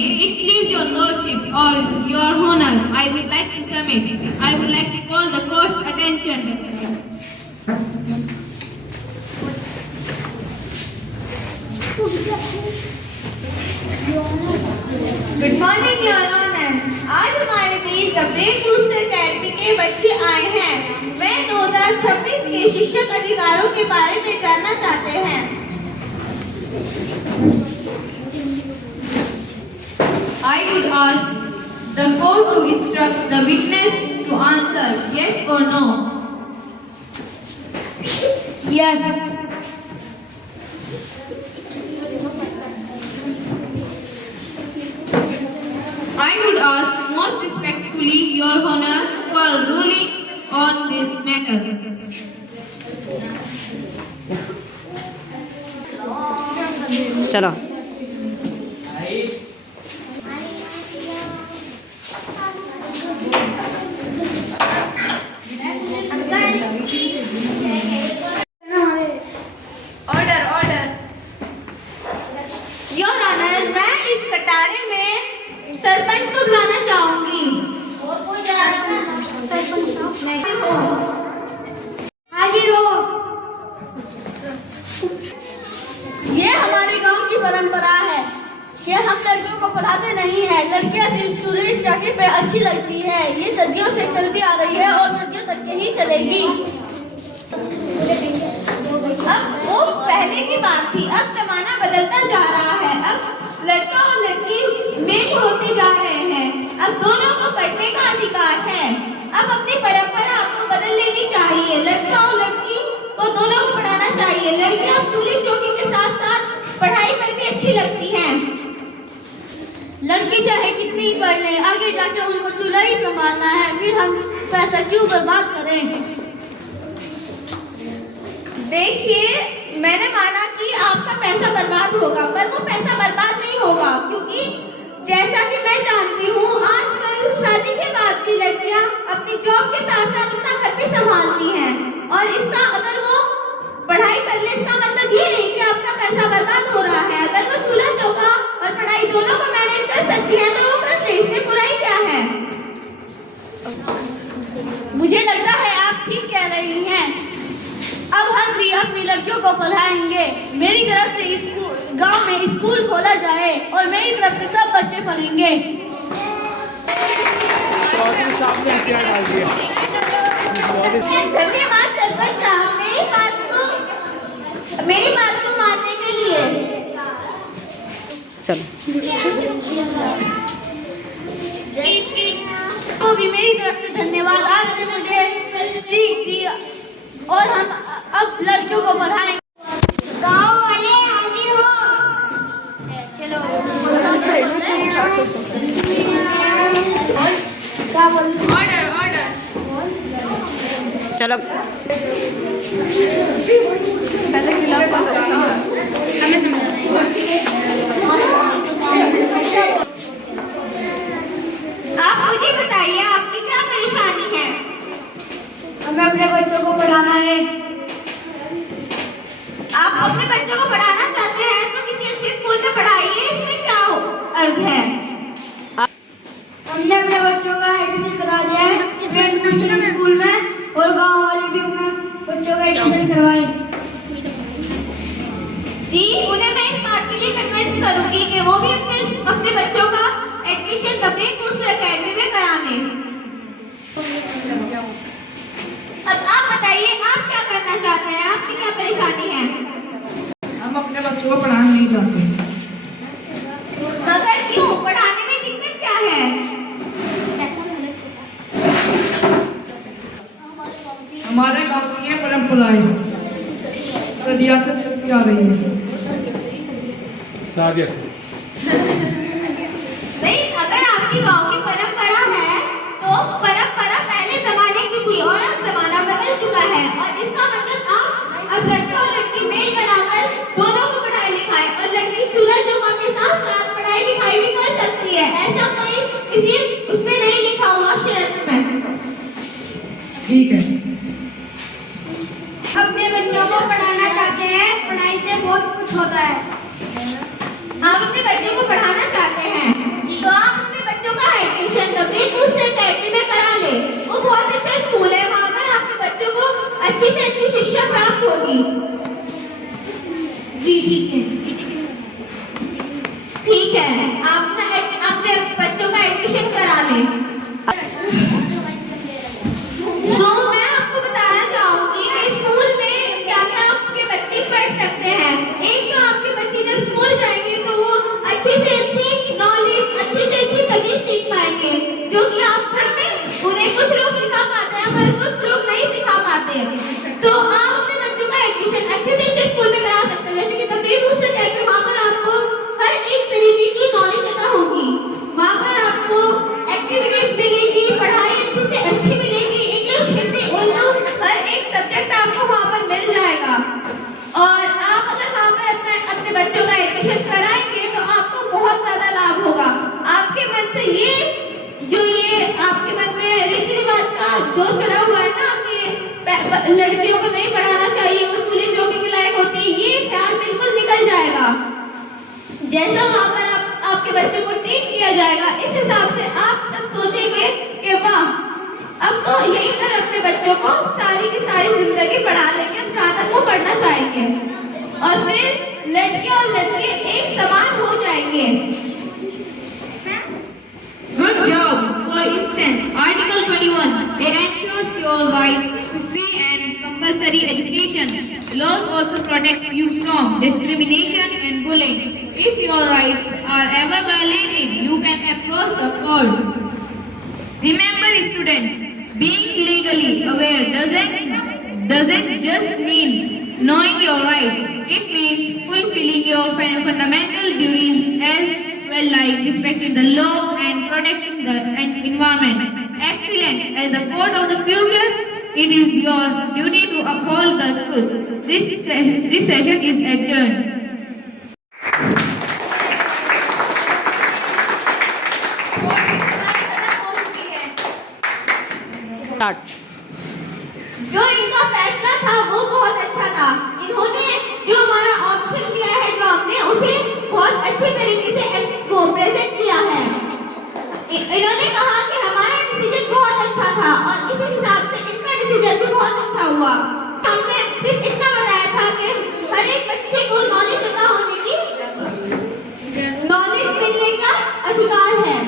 it please your lordship or your honor, I would like to submit. I would like to call the court's attention. Good morning your honour. आज हमारे बीच the brain booster academy के बच्चे आए हैं। वे 2026 के शिक्षक अधिकारों के बारे में जानना चाहते हैं। I would ask the court to instruct the witness to answer yes or no. Yes. I would ask most respectfully, Your Honor, for ruling on this matter. चलो Order, order. योर ऑनर, मैं इस कटारे में सरपंच को बुलाना चाहूंगी। हाजिर हो। ये हमारे गांव की परंपरा है कि हम लड़कियों को पढ़ाते नहीं हैं। लड़कियां सिर्फ टूरिस्ट जगह पे अच्छी लगती है। ये सदियों से चलती आ रही है और सदियों तक के ही चलेगी। अब वो पहले की बात थी, अब जमाना बदलता जा रहा है। अब लड़का और लड़की मेल होते जा रहे हैं। अब दोनों को पढ़ने का अधिकार है। अब अपनी परंपरा आपको बदल लेनी चाहिए। लड़का और लड़की को दोनों को पढ़ाना चाहिए। लड़कियां पुलिस चौकी के साथ साथ पढ़ाई पर भी अच्छी लगती हैं। लड़की चाहे कितनी ही पढ़ ले, आगे जाके उनको चूल्हा ही संभालना है। फिर हम पैसा क्यों बर्बाद करें? देखिए, मैंने माना कि आपका पैसा बर्बाद होगा, पर वो पैसा बर्बाद नहीं होगा, क्योंकि जैसा कि मैं जानती हूँ आजकल शादी के बाद की लड़कियाँ अपनी जॉब के साथ साथ अपना घर भी संभालती हैं। और इसका अगर वो पढ़ाई कर ले, इसका मतलब ये नहीं कि आपका पैसा बर्बाद हो रहा है। अगर वो चूल्हा चौका और पढ़ाई दोनों को मैनेज कर सकती है तो वो कर ले, इसमें बुराई क्या है? मुझे लगता है आप ठीक कह रही हैं। अब हम भी अपनी लड़कियों को पढ़ाएंगे। मेरी तरफ से स्कूल, गांव में स्कूल खोला जाए और मेरी तरफ से सब बच्चे पढ़ेंगे। धन्यवाद सरपंच साहब, मेरी बात को मानने के लिए। चलो तो भी मेरी तरफ से धन्यवाद। आपने मुझे सीख दी और हम अब लड़कियों को पढ़ाएंगे। गाँव वाले हाजिर हो। चलो Order, order. चलो आप मुझे बताइए, आपकी क्या परेशानी है? हमें अपने बच्चों को पढ़ाना है। आप अपने बच्चों को पढ़ाना चाहते हैं तो किसी अच्छे स्कूल में पढ़ाइए, इसमें क्या अर्थ है? हमने अपने बच्चों का एडमिशन करा दिया है ब्रेन बूस्टर स्कूल में और गांव वाले भी अपने बच्चों का एडमिशन करवाएं। जी, उन्हें मैं इस बात के लिए कन्विंस करूंगी कि वो भी अपने बच्चों का admission the brain booster academy में करा लें। अब आप बताइए, आप क्या करना चाहते हैं? आपकी क्या परेशानी है? हम अपने बच्चों को पढ़ाना नहीं चाहते। मगर क्यों? पढ़ाने में दिक्कत क्या है? हमारे गांव की ये परंपराएं सदियों से चलती आ रही है। नहीं, अगर आपकी गांव की परंपरा है तो परंपरा पहले जमाने की थी और अब जमाना बदल चुका है। और इसका मतलब आप अब लड़का और लड़की मेल बनाकर दोनों को पढ़ाई लिखाई, और लड़की चूल्हा चौका के साथ साथ पढ़ाई लिखाई भी कर सकती है। ऐसा कोई किसी उसमें नहीं लिखा हुआ शर्त में। ठीक है। अपने बच्चों को पढ़ाना चाहते हैं, पढ़ाई से बहुत कुछ होता है। आप ठीक है, आप ना अपने बच्चों का एडमिशन करा लें। तो मैं आपको बताना चाहूंगी कि स्कूल में क्या क्या आपके बच्चे पढ़ सकते हैं। एक तो आपके बच्चे जब स्कूल जाएंगे तो वो अच्छी से अच्छी नॉलेज, अच्छी से अच्छी तमीज सीख पाएंगे, जो कि आप घर में उन्हें कुछ लोग सिखा पाते हैं पर कुछ लोग नहीं सिखा पाते हैं। तो आप अपने बच्चों का एडमिशन अच्छे से अच्छे स्कूल में करा सकते हैं, जैसे कि तबलीग दूसरे टाइप में वहाँ पर आपको हर एक तरीके की नॉलेज अदा होगी। वहाँ पर आपको एक्टिविटीज मिलेगी, पढ़ाई अच्छी से अच्छी मिलेगी, इंग्लिश, हिंदी, उर्दू हर एक सब्जेक्ट आपको वहाँ पर मिल जाएगा। और आप अगर वहाँ पर अपने बच्चों का एडमिशन कराएंगे तो आपको बहुत ज्यादा लाभ होगा। आपके मन से ये आपके मन में रीति रिवाज का जो चढ़ा हुआ है ना कि लड़कियों को नहीं पढ़ाना चाहिए, वो पुलिस चौकी के लायक होती है, ये ख्याल बिल्कुल निकल जाएगा। जैसा वहाँ पर आपके बच्चे को ट्रीट किया जाएगा, इस हिसाब से आप सब सोचेंगे कि वाह, अब तो यही कर अपने बच्चों को सारी की सारी जिंदगी पढ़ा लेंगे जहाँ तक वो पढ़ना चाहेंगे, और फिर लड़के और लड़के एक समान हो जाएंगे। Good job. For instance, Article 21, it ensures your right to free and compulsory education. Laws also protect you from discrimination and bullying. If your rights are ever violated, you can approach the court. Remember, students, being legally aware doesn't just mean knowing your rights. It means fulfilling your fundamental duties as well, like respecting the law and protecting the environment. Excellent. As the court of the future, it is your duty to uphold the truth. This session is adjourned. Start. जो इनका फैसला था वो बहुत अच्छा था। इन्होंने जो हमारा ऑप्शन लिया है, जो हमने उसे बहुत अच्छे तरीके से वो प्रेजेंट किया है। इन्होंने कहा कि हमारा डिसीजन बहुत अच्छा था और इस हिसाब से इनका डिसीजन भी बहुत अच्छा हुआ। हमने सिर्फ इतना बताया था कि हर एक बच्चे को नॉलेज अदा होने की, नॉलेज मिलने का अधिकार है।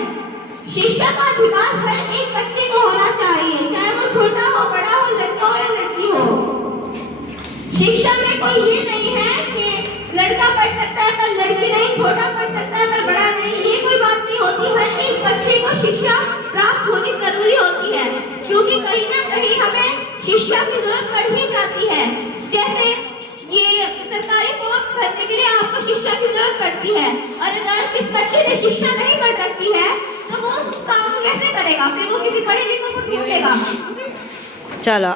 शिक्षा का अधिकार हर एक बच्चे को होना चाहिए, चाहे वो छोटा हो, बड़ा हो, लड़का हो या लड़की हो। शिक्षा में कोई ये नहीं है कि लड़का पढ़ सकता है पर लड़की नहीं, छोटा पढ़ सकता है पर बड़ा नहीं, ये कोई बात नहीं होती। हर एक बच्चे को शिक्षा प्राप्त होनी जरूरी होती है, क्योंकि कहीं ना कहीं हमें शिक्षा की जरूरत पड़ ही जाती है। जैसे ये सरकारी फॉर्म भरने के लिए आपको शिक्षा की जरूरत पड़ती है, और अगर किस बच्चे ने शिक्षा नहीं पढ़ रखी है तो वो काम कैसे करेगा? फिर वो किसी बड़े लिखों को ढूंढेगा। चलो।